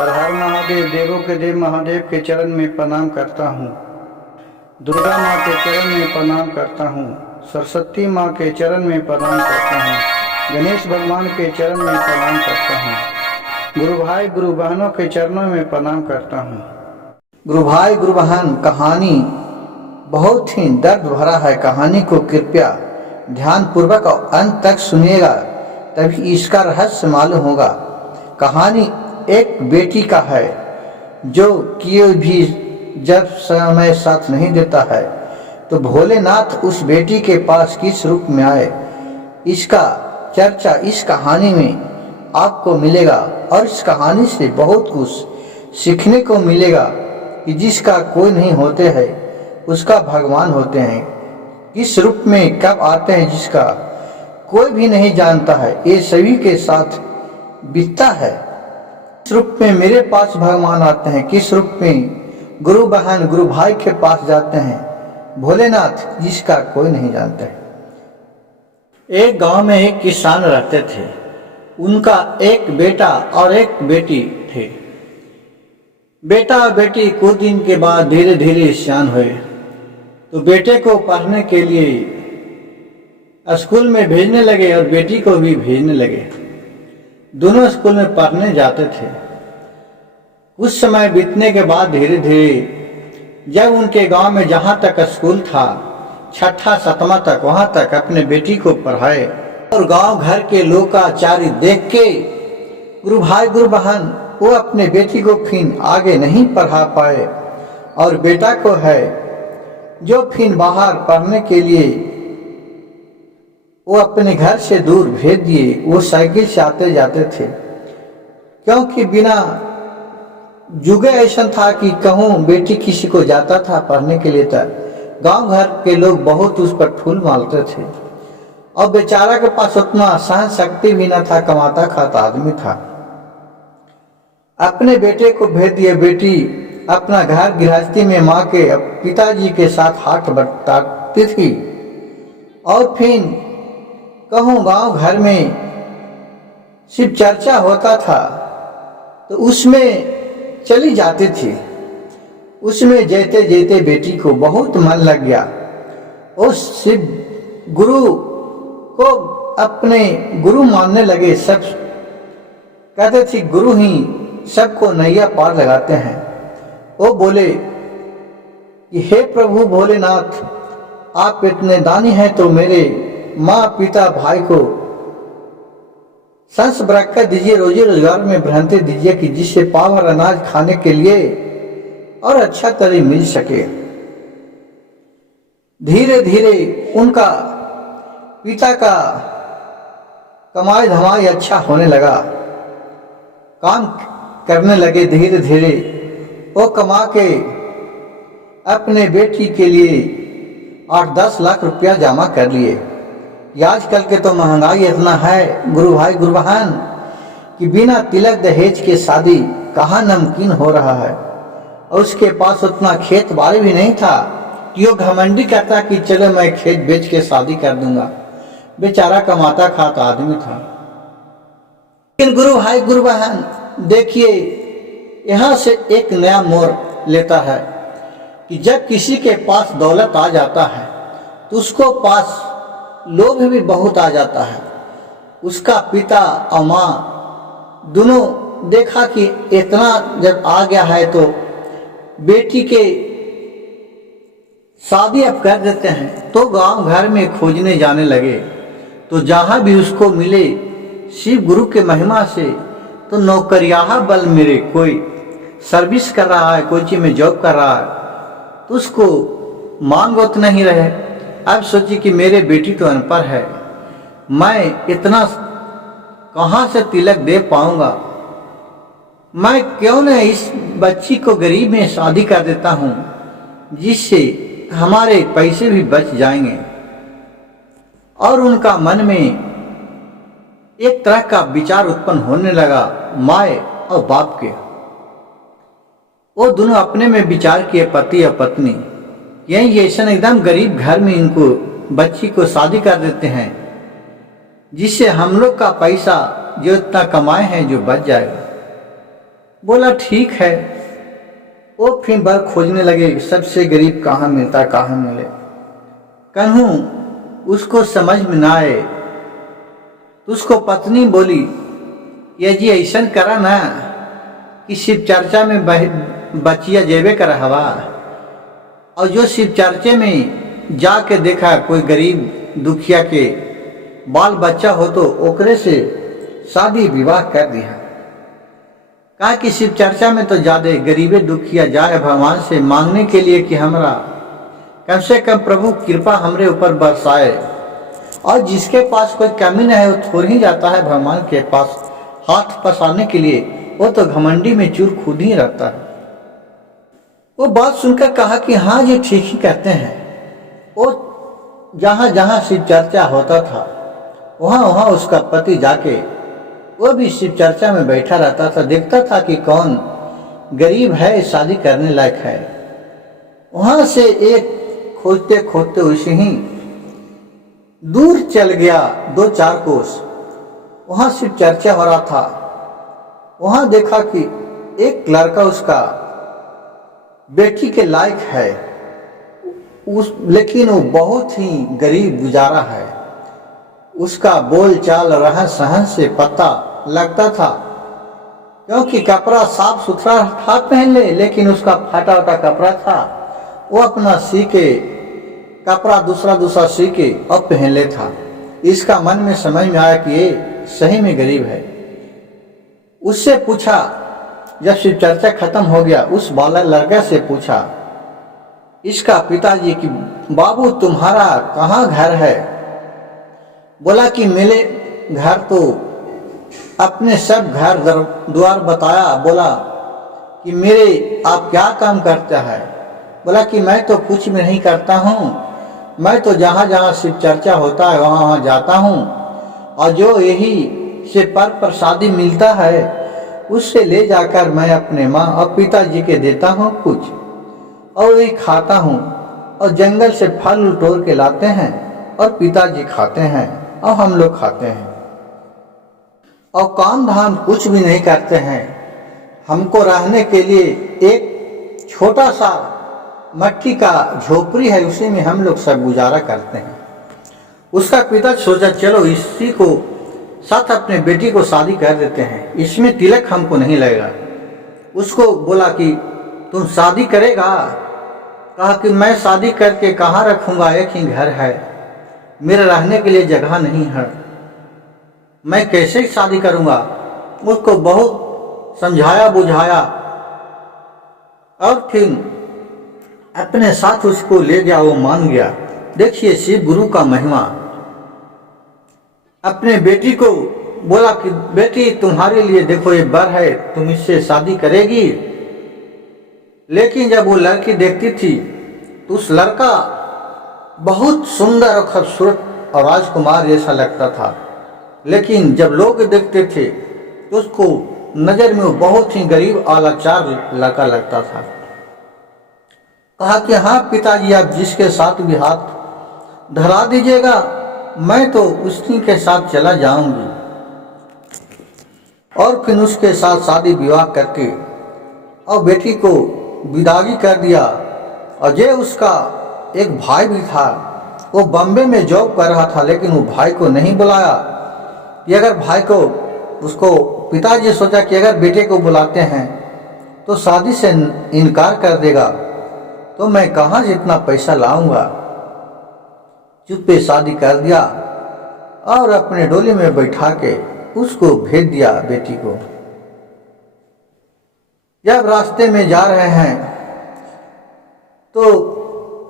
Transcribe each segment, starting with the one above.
हर हर महादेव, देवों के देव महादेव के चरण में प्रणाम करता हूँ। दुर्गा माँ के चरण में प्रणाम करता हूँ। सरस्वती माँ के चरण में प्रणाम करता हूँ। गणेश भगवान के चरण में प्रणाम करता हूँ। गुरु भाई गुरु बहनों के चरणों में प्रणाम करता हूँ। गुरु भाई गुरु बहन, कहानी बहुत ही दर्द भरा है। कहानी को कृपया ध्यान पूर्वक और अंत तक सुनिएगा, तभी इसका रहस्य मालूम होगा। कहानी एक बेटी का है जो किए भी जब समय साथ नहीं देता है तो भोलेनाथ उस बेटी के पास किस रूप में आए, इसका चर्चा इस कहानी में आपको मिलेगा। और इस कहानी से बहुत कुछ सीखने को मिलेगा कि जिसका कोई नहीं होते हैं उसका भगवान होते हैं। किस रूप में कब आते हैं जिसका कोई भी नहीं जानता है, ये सभी के साथ बीतता है। किस रूप में मेरे पास भगवान आते हैं, किस रूप में गुरु बहन गुरु भाई के पास जाते हैं भोलेनाथ, जिसका कोई नहीं जानता है। एक गांव में एक किसान रहते थे। उनका एक बेटा और एक बेटी थे। बेटा और बेटी कुछ दिन के बाद धीरे धीरे सियान हुए तो बेटे को पढ़ने के लिए स्कूल में भेजने लगे और बेटी को भी भेजने लगे। दोनों स्कूल में पढ़ने जाते थे। कुछ समय बीतने के बाद धीरे धीरे जब उनके गांव में जहां तक स्कूल था, छठा सतमा तक, वहां तक अपने बेटी को पढ़ाए। और गांव घर के लोकाचारी देख के गुरु भाई गुरु बहन वो अपने बेटी को फिर आगे नहीं पढ़ा पाए और बेटा को है जो फिर बाहर पढ़ने के लिए वो अपने घर से दूर भेज दिए। वो साइकिल से आते जाते थे, क्योंकि बिना जुगे ऐसा था कि कहूँ बेटी किसी को जाता था पढ़ने के लिए तक गांव घर के लोग बहुत उस पर फूल मारते थे। और बेचारा के पास उतना सहन शक्ति भी न था, कमाता खाता आदमी था। अपने बेटे को भेज दिए। बेटी अपना घर गृहस्थी में माँ के पिताजी के साथ हाथ बटाती थी और फिर कहूँ गांव घर में सिर्फ चर्चा होता था तो उसमें चली जाती थी। उसमें जेते जेते बेटी को बहुत मन लग गया। उस शिव गुरु को अपने गुरु मानने लगे। सब कहते थे गुरु ही सबको नैया पार लगाते हैं। वो बोले कि हे प्रभु भोलेनाथ, आप इतने दानी हैं तो मेरे माँ पिता भाई को संस बरकत दीजिए, रोजी रोजगार में भ्रांति दीजिए कि जिससे पावर अनाज खाने के लिए और अच्छा तरह मिल सके। धीरे धीरे उनका पिता का कमाई धमाई अच्छा होने लगा, काम करने लगे। धीरे धीरे वो कमा के अपने बेटी के लिए 8-10 लाख रुपया जमा कर लिए। आजकल के तो महंगाई इतना है गुरु भाई गुरु बहन कि बिना तिलक दहेज के शादी कहाँ नमकीन हो रहा है। और उसके पास उतना खेत बाड़ी भी नहीं था कि वो घमंडी कहता कि चलो मैं खेत बेच के शादी कर दूंगा। बेचारा कमाता खाता आदमी था। लेकिन गुरु भाई गुरु बहन देखिए, यहाँ से एक नया मोड़ लेता है कि जब किसी के पास दौलत आ जाता है तो उसको पास लोभ भी बहुत आ जाता है। उसका पिता और माँ दोनों देखा कि इतना जब आ गया है तो बेटी के शादी अब कर देते हैं। तो गांव घर में खोजने जाने लगे तो जहां भी उसको मिले शिव गुरु के महिमा से तो नौकरिया बल मेरे, कोई सर्विस कर रहा है, कोई चीज में जॉब कर रहा है तो उसको मांग उतना ही रहे। अब सोची कि मेरे बेटी तो अनपढ़ है, मैं इतना कहाँ से तिलक दे पाऊंगा, मैं क्यों न इस बच्ची को गरीब में शादी कर देता हूँ जिससे हमारे पैसे भी बच जाएंगे। और उनका मन में एक तरह का विचार उत्पन्न होने लगा माए और बाप के। वो दोनों अपने में विचार किए, पति और पत्नी, यही ऐसा एकदम गरीब घर में इनको बच्ची को शादी कर देते हैं जिससे हम लोग का पैसा जो इतना कमाए हैं जो बच जाएगा। बोला ठीक है। वो फिर बर खोजने लगे सबसे गरीब कहाँ मिलता कहाँ मिले। कन्हू उसको समझ में ना आए तो उसको पत्नी बोली, ये जी ऐसा करा ना कि शिव चर्चा में बचिया जेबे कर हवा, और जो शिव चर्चे में जाके देखा कोई गरीब दुखिया के बाल बच्चा हो तो ओकरे से शादी विवाह कर दिया। कहा कि शिव चर्चा में तो ज्यादा गरीबे दुखिया जाए भगवान से मांगने के लिए कि हमरा कम से कम प्रभु कृपा हमरे ऊपर बरसाए, और जिसके पास कोई कमी न है वो थोड़ी ही जाता है भगवान के पास हाथ पसारने के लिए, वो तो घमंडी में चूर खुद ही रहता है। वो बात सुनकर कहा कि हाँ ये ठीक ही कहते हैं। वो जहाँ जहाँ शिव चर्चा होता था वहाँ वहाँ उसका पति जाके वो भी शिव चर्चा में बैठा रहता था, देखता था कि कौन गरीब है शादी करने लायक है। वहाँ से एक खोजते खोजते उसे ही दूर चल गया 2-4 कोस, वहाँ शिव चर्चा हो रहा था। वहाँ देखा कि एक लड़का उसका बेटी के लायक है, लेकिन वो बहुत ही गरीब गुजारा है। उसका बोल चाल रहन सहन से पता लगता था, क्योंकि कपड़ा साफ सुथरा था पहन ले, लेकिन उसका फटा फटा कपड़ा था। वो अपना सी के कपड़ा दूसरा सी के अब पहन ले था। इसका मन में समझ में आया कि ये सही में गरीब है। उससे पूछा, जब शिव चर्चा खत्म हो गया उस बालक लड़के से पूछा इसका पिताजी कि बाबू तुम्हारा कहाँ घर है। बोला कि मेरे घर तो अपने सब घर द्वार बताया। बोला कि मेरे आप क्या काम करते हैं। बोला कि मैं तो कुछ भी नहीं करता हूँ, मैं तो जहाँ जहाँ शिव चर्चा होता है वहाँ वहाँ जाता हूँ, और जो यही से पर प्रसादी मिलता है उससे ले जाकर मैं अपने माँ और पिताजी के देता हूँ कुछ, और वही खाता हूँ। और जंगल से फल तोड़ के लाते हैं और पिताजी खाते हैं और हम लोग खाते हैं, और काम धाम कुछ भी नहीं करते हैं। हमको रहने के लिए एक छोटा सा मट्टी का झोपड़ी है, उसी में हम लोग सब गुजारा करते हैं। उसका पिता सोचा चलो इसी को साथ अपने बेटी को शादी कर देते हैं, इसमें तिलक हमको नहीं लगेगा। उसको बोला कि तुम शादी करेगा। कहा कि मैं शादी करके कहाँ रखूंगा, एक ही घर है, मेरे रहने के लिए जगह नहीं है, मैं कैसे शादी करूंगा। उसको बहुत समझाया बुझाया और फिर अपने साथ उसको ले गया, वो मान गया। देखिए शिव गुरु का महिमा। अपने बेटी को बोला कि बेटी तुम्हारे लिए देखो ये बर है, तुम इससे शादी करेगी। लेकिन जब वो लड़की देखती थी तो उस लड़का बहुत सुंदर और खूबसूरत और राजकुमार जैसा लगता था, लेकिन जब लोग देखते थे तो उसको नजर में वो बहुत ही गरीब और लाचार लड़का लगता था। कहा कि हाँ पिताजी आप जिसके साथ भी हाथ धरा दीजिएगा मैं तो उसी के साथ चला जाऊंगी। और फिर उसके साथ शादी विवाह करके और बेटी को विदागी कर दिया। और जे उसका एक भाई भी था, वो बम्बे में जॉब कर रहा था, लेकिन वो भाई को नहीं बुलाया कि अगर भाई को उसको पिताजी सोचा कि अगर बेटे को बुलाते हैं तो शादी से इनकार कर देगा, तो मैं कहाँ से इतना पैसा लाऊंगा। चुप्पे शादी कर दिया और अपने डोली में बैठा के उसको भेज दिया बेटी को। जब रास्ते में जा रहे हैं तो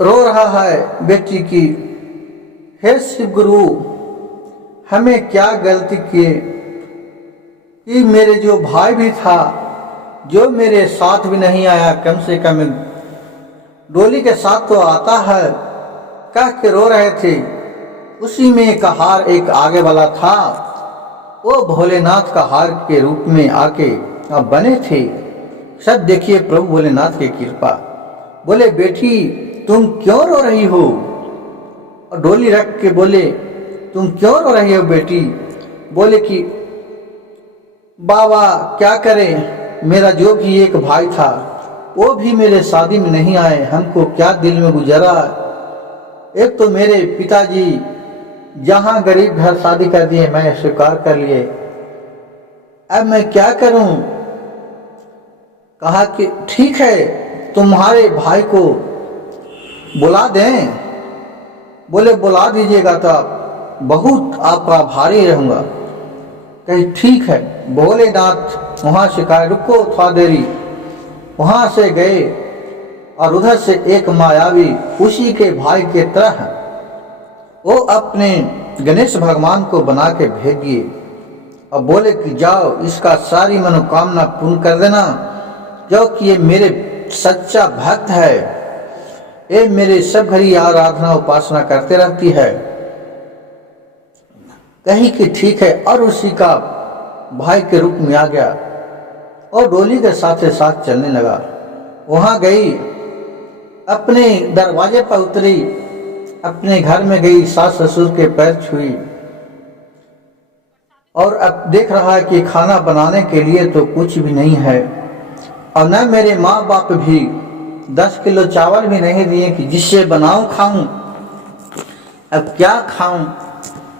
रो रहा है बेटी की, हे शिव गुरु हमें क्या गलती किए कि मेरे जो भाई भी था जो मेरे साथ भी नहीं आया, कम से कम डोली के साथ तो आता है, कह के रो रहे थे। उसी में एक हार एक आगे वाला था, वो भोलेनाथ का हार के रूप में आके अब बने थे। सब देखिए प्रभु भोलेनाथ की कृपा। बोले बेटी तुम क्यों रो रही हो, और डोली रख के बोले तुम क्यों रो रही हो बेटी। बोले कि बाबा क्या करें, मेरा जो भी एक भाई था वो भी मेरे शादी में नहीं आए। हमको क्या दिल में गुजरा। एक तो मेरे पिताजी जहाँ गरीब घर शादी कर दिए, मैं स्वीकार कर लिए। अब मैं क्या करूं। कहा कि ठीक है तुम्हारे भाई को बुला दें। बोले बुला दीजिएगा तो बहुत आपका आभारी रहूंगा। कही ठीक है। भोलेनाथ वहां से कहा रुको थोड़ा देरी। वहां से गए और उधर से एक मायावी उसी के भाई के तरह वो अपने गणेश भगवान को बना के भेज दिए और बोले कि जाओ इसका सारी मनोकामना पूर्ण कर देना। जो कि ये मेरे सच्चा भक्त है, ये मेरे सब घड़ी आराधना उपासना करते रहती है। कहीं कि ठीक है। और उसी का भाई के रूप में आ गया और डोली के साथ साथ चलने लगा। वहां गई, अपने दरवाजे पर उतरी, अपने घर में गई, सास ससुर के पैर छुई और अब देख रहा है कि खाना बनाने के लिए तो कुछ भी नहीं है और न मेरे माँ बाप भी 10 किलो चावल भी नहीं दिए कि जिससे बनाऊं खाऊं। अब क्या खाऊं।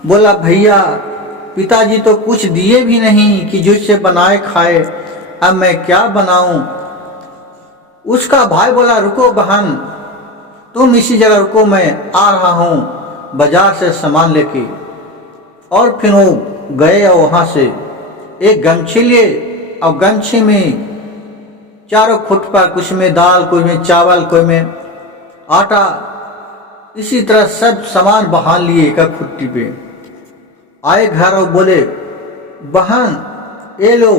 बोला भैया पिताजी तो कुछ दिए भी नहीं कि जिससे बनाए खाए, अब मैं क्या बनाऊं। उसका भाई बोला रुको बहन तुम इसी जगह रुको, मैं आ रहा हूं बाजार से सामान लेके। और फिर वो गए और वहां से एक गमछी लिए और गमछी में चारों फुट पर कुछ में दाल, कोई में चावल, कोई में आटा, इसी तरह सब सामान बहा लिए एक फुट्टी पे। आए घर और बोले बहन ये लो,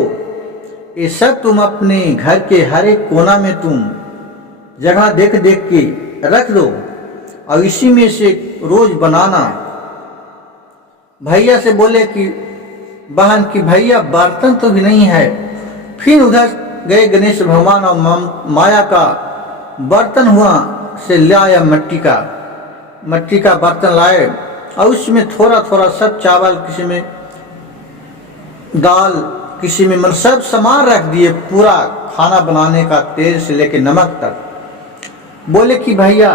ये सब तुम अपने घर के हर एक कोना में तुम जगह देख देख के रख दो और इसी में से रोज बनाना। भैया से बोले कि बहन की भैया बर्तन तो भी नहीं है। फिर उधर गए गणेश भगवान और माया का बर्तन हुआ से ले आया, मट्टी का बर्तन लाए और उसमें थोड़ा थोड़ा सब चावल, किसी में दाल, किसी में मन सब सामान रख दिए, पूरा खाना बनाने का तेल से लेके नमक तक। बोले कि भैया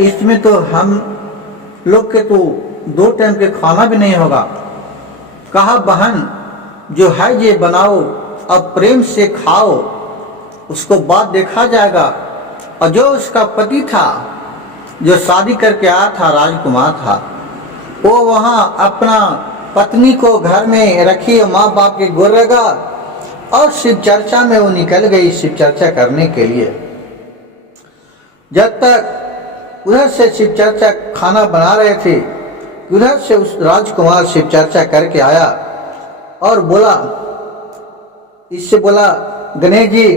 इसमें तो हम लोग के तो 2 टाइम के खाना भी नहीं होगा। कहा बहन जो है ये बनाओ और प्रेम से खाओ, उसको बाद देखा जाएगा। और जो उसका पति था जो शादी करके आया था, राजकुमार था, वो वहां अपना पत्नी को घर में रखी, माँ बाप के गोर लगा और शिव चर्चा में वो निकल गई शिव चर्चा करने के लिए। जब तक उधर से शिव चर्चा खाना बना रहे थे, उधर से उस राजकुमार शिव चर्चा करके आया और बोला, इससे बोला गणेश जी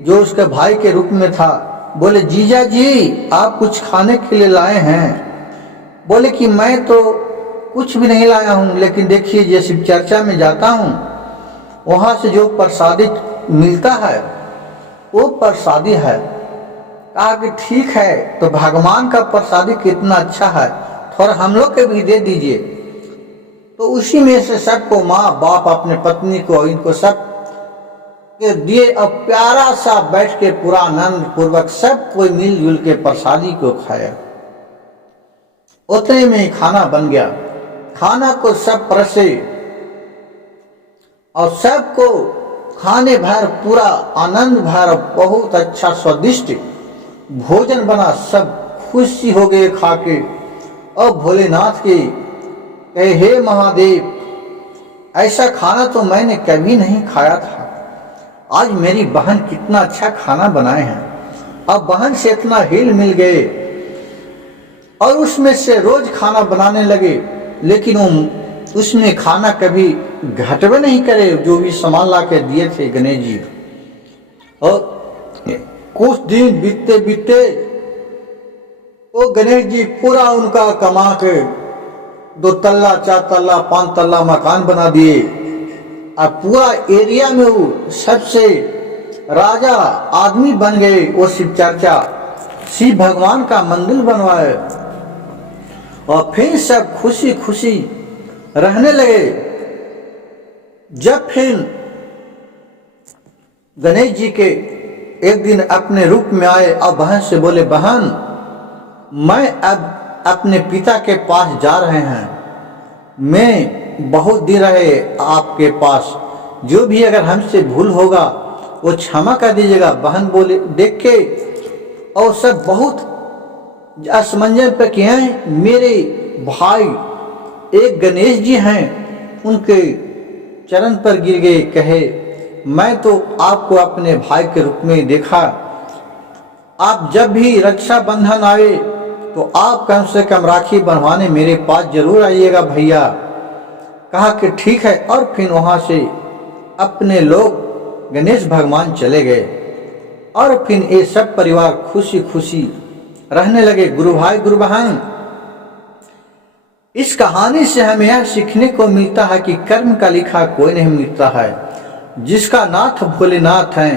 जो उसके भाई के रूप में था, बोले जीजा जी आप कुछ खाने के लिए लाए हैं। बोले कि मैं तो कुछ भी नहीं लाया हूँ, लेकिन देखिए ये शिव चर्चा में जाता हूँ, वहां से जो प्रसादी मिलता है वो प्रसादी है। कहा कि ठीक है, तो भगवान का प्रसादी कितना अच्छा है, थोड़ा हम लोग के भी दे दीजिए। तो उसी में से सबको, माँ बाप, अपने पत्नी को, इनको सब के दिए और प्यारा सा बैठ के पूरा आनंद पूर्वक सब कोई मिलजुल के प्रसादी को खाया। उतने में खाना बन गया। खाना को सब परसे और सबको खाने भर पूरा आनंद भर बहुत अच्छा स्वादिष्ट भोजन बना। सब खुशी हो गए खा के और भोलेनाथ के कहे हे महादेव ऐसा खाना तो मैंने कभी नहीं खाया था। आज मेरी बहन कितना अच्छा खाना बनाए हैं। अब बहन से इतना हिल मिल गए और उसमें से रोज खाना बनाने लगे, लेकिन उसमें खाना कभी घटवे नहीं करे जो भी सामान ला के दिए थे गणेश जी। और कुछ दिन बीतते बीतते वो गणेश जी पूरा उनका कमा के 2 तल्ला 4 तल्ला 5 तल्ला मकान बना दिए। अब पूरा एरिया में वो सबसे राजा आदमी बन गए। वो शिव चर्चा, शिव भगवान का मंदिर बनवाए और फिर सब खुशी खुशी रहने लगे। जब फिर गणेश जी के एक दिन अपने रूप में आए और बहन से बोले, बहन मैं अब अपने पिता के पास जा रहे हैं, मैं बहुत दिन रहे आपके पास, जो भी अगर हमसे भूल होगा वो क्षमा कर दीजिएगा। बहन बोले देख के और सब बहुत असमंजस पे किए हैं। मेरे भाई एक गणेश जी हैं, उनके चरण पर गिर गए, कहे मैं तो आपको अपने भाई के रूप में देखा, आप जब भी रक्षाबंधन आए तो आप कम से कम राखी बंधवाने मेरे पास जरूर आइएगा भैया। कहा कि ठीक है, और फिर वहां से अपने लोग गणेश भगवान चले गए और फिर ये सब परिवार खुशी खुशी रहने लगे। गुरु भाई गुरु बहन, इस कहानी से हमें यह सीखने को मिलता है कि कर्म का लिखा कोई नहीं मिलता है। जिसका नाथ भोलेनाथ हैं,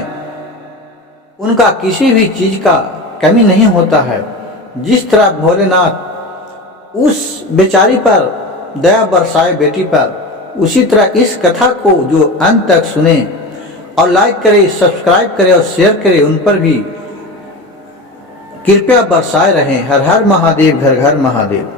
उनका किसी भी चीज का कमी नहीं होता है। जिस तरह भोलेनाथ उस बेचारी पर दया बरसाए बेटी पर, उसी तरह इस कथा को जो अंत तक सुने और लाइक करे, सब्सक्राइब करे और शेयर करे, उन पर भी कृपया बरसाए रहें। हर हर महादेव, घर घर महादेव।